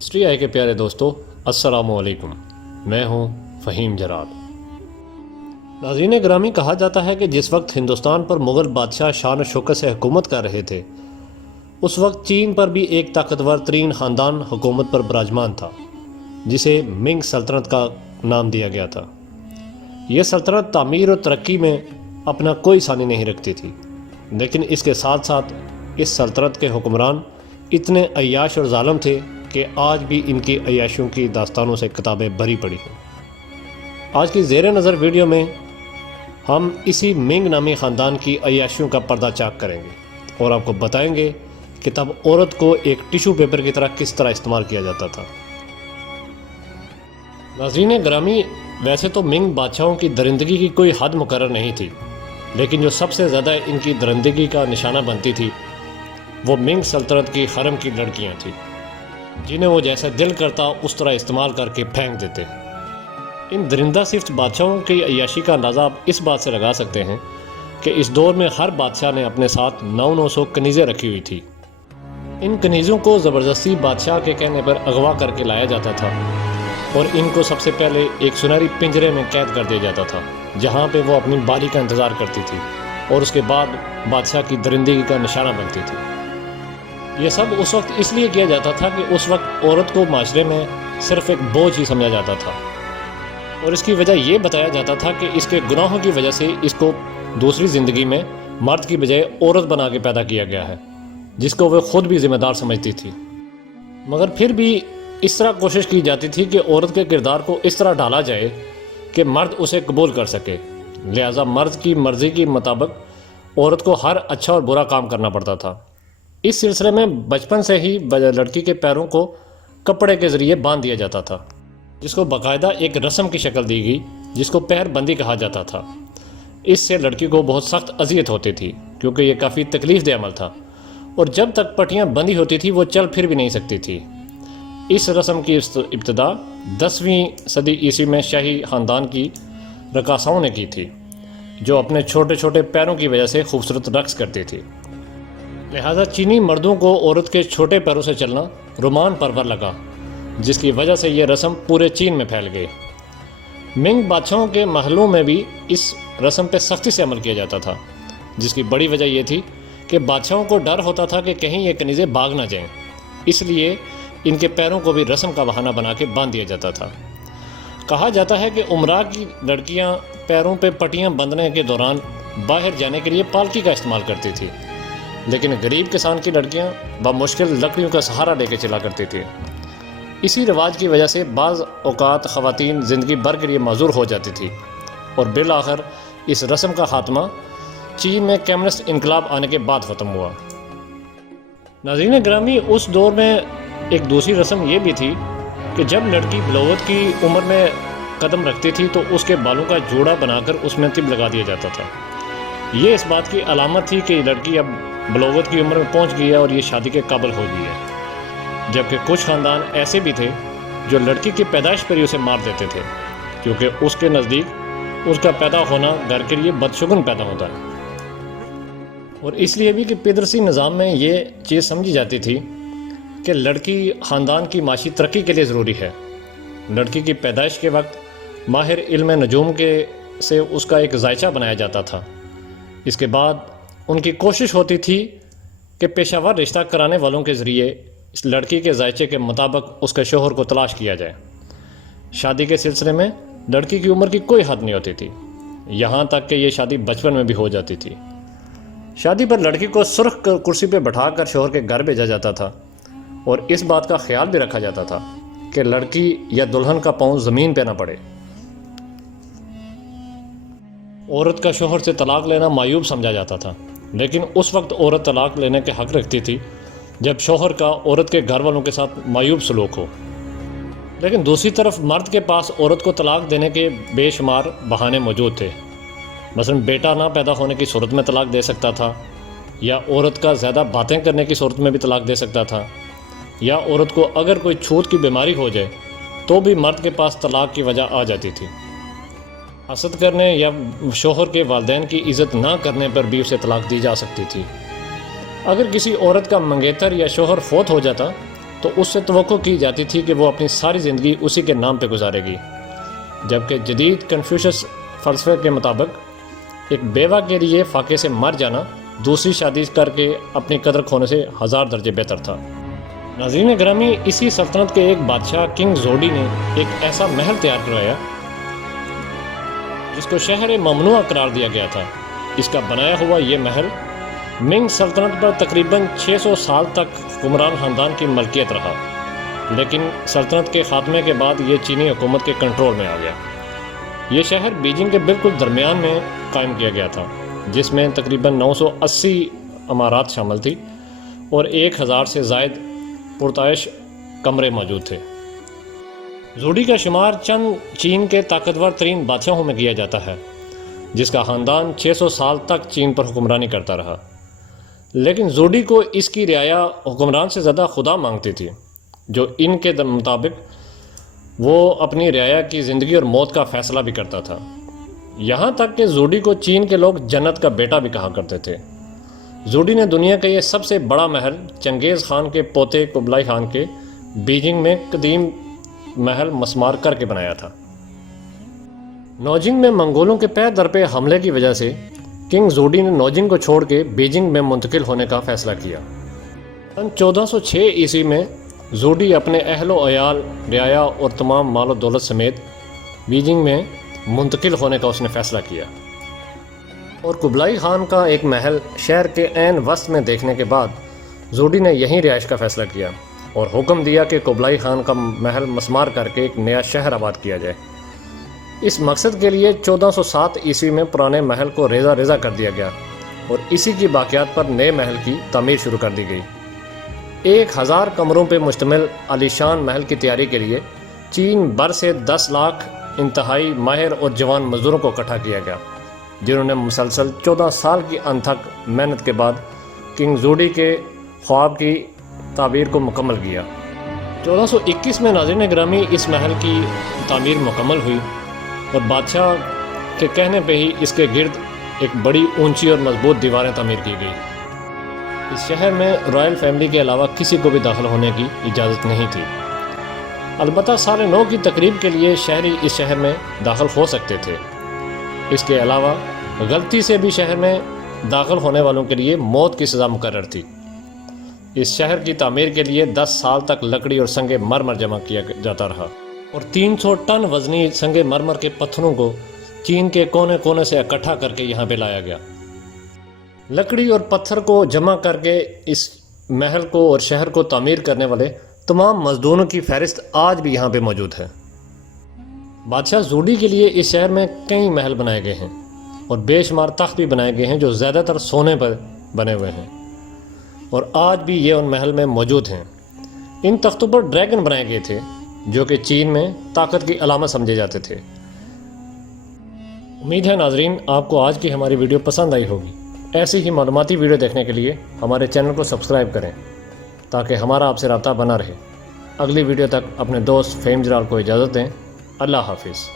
History I کے پیارے دوستو، السلام علیکم۔ میں ہوں فہیم جراد۔ ناظرین گرامی، کہا جاتا ہے کہ جس وقت ہندوستان پر مغل بادشاہ شان و شوکت سے حکومت کر رہے تھے، اس وقت چین پر بھی ایک طاقتور ترین خاندان حکومت پر براجمان تھا، جسے منگ سلطنت کا نام دیا گیا تھا۔ یہ سلطنت تعمیر و ترقی میں اپنا کوئی ثانی نہیں رکھتی تھی، لیکن اس کے ساتھ ساتھ اس سلطنت کے حکمران اتنے عیاش اور ظالم تھے کہ آج بھی ان کی عیاشیوں کی داستانوں سے کتابیں بھری پڑی ہیں۔ آج کی زیر نظر ویڈیو میں ہم اسی منگ نامی خاندان کی عیاشیوں کا پردہ چاک کریں گے اور آپ کو بتائیں گے کہ تب عورت کو ایک ٹیشو پیپر کی طرح کس طرح استعمال کیا جاتا تھا۔ ناظرین گرامی، ویسے تو منگ بادشاہوں کی درندگی کی کوئی حد مقرر نہیں تھی، لیکن جو سب سے زیادہ ان کی درندگی کا نشانہ بنتی تھی وہ منگ سلطنت کی حرم کی لڑکیاں تھیں، جنہیں وہ جیسا دل کرتا اس طرح استعمال کر کے پھینک دیتے۔ ان درندہ صفت بادشاہوں کی عیاشی کا اندازہ آپ اس بات سے لگا سکتے ہیں کہ اس دور میں ہر بادشاہ نے اپنے ساتھ 900 کنیزیں رکھی ہوئی تھی۔ ان کنیزوں کو زبردستی بادشاہ کے کہنے پر اغوا کر کے لایا جاتا تھا اور ان کو سب سے پہلے ایک سنہری پنجرے میں قید کر دیا جاتا تھا، جہاں پہ وہ اپنی باری کا انتظار کرتی تھی اور اس کے بعد بادشاہ کی درندگی کا نشانہ بنتی تھی۔ یہ سب اس وقت اس لیے کیا جاتا تھا کہ اس وقت عورت کو معاشرے میں صرف ایک بوجھ ہی سمجھا جاتا تھا، اور اس کی وجہ یہ بتایا جاتا تھا کہ اس کے گناہوں کی وجہ سے اس کو دوسری زندگی میں مرد کی بجائے عورت بنا کے پیدا کیا گیا ہے، جس کو وہ خود بھی ذمہ دار سمجھتی تھی۔ مگر پھر بھی اس طرح کوشش کی جاتی تھی کہ عورت کے کردار کو اس طرح ڈھالا جائے کہ مرد اسے قبول کر سکے، لہٰذا مرد کی مرضی کے مطابق عورت کو ہر اچھا اور برا کام کرنا پڑتا تھا۔ اس سلسلے میں بچپن سے ہی لڑکی کے پیروں کو کپڑے کے ذریعے باندھ دیا جاتا تھا، جس کو باقاعدہ ایک رسم کی شکل دی گئی، جس کو پیر بندی کہا جاتا تھا۔ اس سے لڑکی کو بہت سخت اذیت ہوتی تھی، کیونکہ یہ کافی تکلیف دہ عمل تھا، اور جب تک پٹیاں بندھی ہوتی تھی وہ چل پھر بھی نہیں سکتی تھی۔ اس رسم کی ابتدا 10ویں صدی عیسوی میں شاہی خاندان کی رقاصاؤں نے کی تھی، جو اپنے چھوٹے چھوٹے پیروں کی وجہ سے خوبصورت رقص کرتی تھی۔ لہٰذا چینی مردوں کو عورت کے چھوٹے پیروں سے چلنا رومان پرور لگا، جس کی وجہ سے یہ رسم پورے چین میں پھیل گئی۔ منگ بادشاہوں کے محلوں میں بھی اس رسم پہ سختی سے عمل کیا جاتا تھا، جس کی بڑی وجہ یہ تھی کہ بادشاہوں کو ڈر ہوتا تھا کہ کہیں یہ کنیزیں بھاگ نہ جائیں، اس لیے ان کے پیروں کو بھی رسم کا بہانہ بنا کے باندھ دیا جاتا تھا۔ کہا جاتا ہے کہ امراء کی لڑکیاں پیروں پہ پٹیاں بندھنے کے دوران باہر جانے کے لیے پالکی کا استعمال کرتی تھی، لیکن غریب کسان کی لڑکیاں بمشکل لکڑیوں کا سہارا لے کے چلا کرتی تھیں۔ اسی رواج کی وجہ سے بعض اوقات خواتین زندگی بھر کے لیے معذور ہو جاتی تھی، اور بالآخر اس رسم کا خاتمہ چین میں کمیونسٹ انقلاب آنے کے بعد ختم ہوا۔ ناظرین گرامی، اس دور میں ایک دوسری رسم یہ بھی تھی کہ جب لڑکی بلوغت کی عمر میں قدم رکھتی تھی تو اس کے بالوں کا جوڑا بنا کر اس میں طب لگا دیا جاتا تھا۔ یہ اس بات کی علامت تھی کہ لڑکی اب بلوغت کی عمر میں پہنچ گئی ہے اور یہ شادی کے قابل ہو گئی ہے، جبکہ کچھ خاندان ایسے بھی تھے جو لڑکی کی پیدائش پر ہی اسے مار دیتے تھے، کیونکہ اس کے نزدیک اس کا پیدا ہونا گھر کے لیے بدشگن پیدا ہوتا ہے، اور اس لیے بھی کہ پیدرسی نظام میں یہ چیز سمجھی جاتی تھی کہ لڑکی خاندان کی معاشی ترقی کے لیے ضروری ہے۔ لڑکی کی پیدائش کے وقت ماہر علم نجوم سے اس کا ایک ذائچہ بنایا جاتا تھا۔ اس کے بعد ان کی کوشش ہوتی تھی کہ پیشہ ور رشتہ کرانے والوں کے ذریعے اس لڑکی کے ذائچے کے مطابق اس کے شوہر کو تلاش کیا جائے۔ شادی کے سلسلے میں لڑکی کی عمر کی کوئی حد نہیں ہوتی تھی، یہاں تک کہ یہ شادی بچپن میں بھی ہو جاتی تھی۔ شادی پر لڑکی کو سرخ کرسی پہ بٹھا کر شوہر کے گھر بھیجا جاتا تھا، اور اس بات کا خیال بھی رکھا جاتا تھا کہ لڑکی یا دلہن کا پاؤں زمین پہ نہ پڑے۔ عورت کا شوہر سے طلاق لینا معیوب سمجھا جاتا تھا، لیکن اس وقت عورت طلاق لینے کے حق رکھتی تھی جب شوہر کا عورت کے گھر والوں کے ساتھ معیوب سلوک ہو۔ لیکن دوسری طرف مرد کے پاس عورت کو طلاق دینے کے بے شمار بہانے موجود تھے، مثلا بیٹا نہ پیدا ہونے کی صورت میں طلاق دے سکتا تھا، یا عورت کا زیادہ باتیں کرنے کی صورت میں بھی طلاق دے سکتا تھا، یا عورت کو اگر کوئی چھوت کی بیماری ہو جائے تو بھی مرد کے پاس طلاق کی وجہ آ جاتی تھی۔ حسد کرنے یا شوہر کے والدین کی عزت نہ کرنے پر بھی اسے طلاق دی جا سکتی تھی۔ اگر کسی عورت کا منگیتر یا شوہر فوت ہو جاتا تو اس سے توقع کی جاتی تھی کہ وہ اپنی ساری زندگی اسی کے نام پہ گزارے گی، جبکہ جدید کنفیوشس فلسفے کے مطابق ایک بیوہ کے لیے فاقے سے مر جانا دوسری شادی کر کے اپنی قدر کھونے سے 1000 درجے بہتر تھا۔ ناظرین گرامی، اسی سلطنت کے ایک بادشاہ کنگ زوڈی نے ایک ایسا محل تیار کروایا جس کو شہر ممنوع قرار دیا گیا تھا۔ اس کا بنایا ہوا یہ محل منگ سلطنت پر تقریباً 600 سال تک حکمران خاندان کی ملکیت رہا، لیکن سلطنت کے خاتمے کے بعد یہ چینی حکومت کے کنٹرول میں آ گیا۔ یہ شہر بیجنگ کے بالکل درمیان میں قائم کیا گیا تھا، جس میں تقریباً 980 عمارات شامل تھی اور 1000 سے زائد پرتعیش کمرے موجود تھے۔ زوڈی کا شمار چند چین کے طاقتور ترین بادشاہوں میں کیا جاتا ہے، جس کا خاندان 600 سال تک چین پر حکمرانی کرتا رہا، لیکن زوڈی کو اس کی رعایا حکمران سے زیادہ خدا مانگتی تھی، جو ان کے مطابق وہ اپنی رعایا کی زندگی اور موت کا فیصلہ بھی کرتا تھا۔ یہاں تک کہ زوڈی کو چین کے لوگ جنت کا بیٹا بھی کہا کرتے تھے۔ زوڈی نے دنیا کا یہ سب سے بڑا محل چنگیز خان کے پوتے قبلائی خان کے بیجنگ میں قدیم محل مسمار کر کے بنایا تھا۔ نوجنگ میں منگولوں کے پے در پہ حملے کی وجہ سے کنگ زوڈی نے نوجنگ کو چھوڑ کے بیجنگ میں منتقل ہونے کا فیصلہ کیا۔ سن 1406 عیسوی میں زوڈی اپنے اہل و عیال، رعایا اور تمام مال و دولت سمیت بیجنگ میں منتقل ہونے کا اس نے فیصلہ کیا، اور قبلائی خان کا ایک محل شہر کے عین وسط میں دیکھنے کے بعد زوڈی نے یہیں رہائش کا فیصلہ کیا اور حکم دیا کہ قبلائی خان کا محل مسمار کر کے ایک نیا شہر آباد کیا جائے۔ اس مقصد کے لیے 1407 عیسوی میں پرانے محل کو ریزہ ریزہ کر دیا گیا اور اسی کی باقیات پر نئے محل کی تعمیر شروع کر دی گئی۔ 1000 کمروں پہ مشتمل عالیشان محل کی تیاری کے لیے چین بھر سے 10 لاکھ انتہائی ماہر اور جوان مزدوروں کو اکٹھا کیا گیا، جنہوں نے مسلسل 14 سال کی انتھک محنت کے بعد کنگ زوڈی کے خواب کی تعبیر کو مکمل کیا۔ 1421 میں ناظرین گرامی اس محل کی تعمیر مکمل ہوئی اور بادشاہ کے کہنے پہ ہی اس کے گرد ایک بڑی اونچی اور مضبوط دیواریں تعمیر کی گئی۔ اس شہر میں رائل فیملی کے علاوہ کسی کو بھی داخل ہونے کی اجازت نہیں تھی، البتہ سال نو کی تقریب کے لیے شہری اس شہر میں داخل ہو سکتے تھے۔ اس کے علاوہ غلطی سے بھی شہر میں داخل ہونے والوں کے لیے موت کی سزا مقرر تھی۔ اس شہر کی تعمیر کے لیے 10 سال تک لکڑی اور سنگ مرمر جمع کیا جاتا رہا اور 300 ٹن وزنی سنگ مرمر کے پتھروں کو چین کے کونے کونے سے اکٹھا کر کے یہاں پہ لایا گیا۔ لکڑی اور پتھر کو جمع کر کے اس محل کو اور شہر کو تعمیر کرنے والے تمام مزدوروں کی فہرست آج بھی یہاں پہ موجود ہے۔ بادشاہ زوڈی کے لیے اس شہر میں کئی محل بنائے گئے ہیں اور بے شمار تخت بھی بنائے گئے ہیں جو زیادہ تر سونے پر بنے ہوئے ہیں، اور آج بھی یہ ان محل میں موجود ہیں۔ ان تختوں پر ڈریگن بنائے گئے تھے جو کہ چین میں طاقت کی علامت سمجھے جاتے تھے۔ امید ہے ناظرین آپ کو آج کی ہماری ویڈیو پسند آئی ہوگی۔ ایسی ہی معلوماتی ویڈیو دیکھنے کے لیے ہمارے چینل کو سبسکرائب کریں تاکہ ہمارا آپ سے رابطہ بنا رہے۔ اگلی ویڈیو تک اپنے دوست فہیم جلال کو اجازت دیں۔ اللہ حافظ۔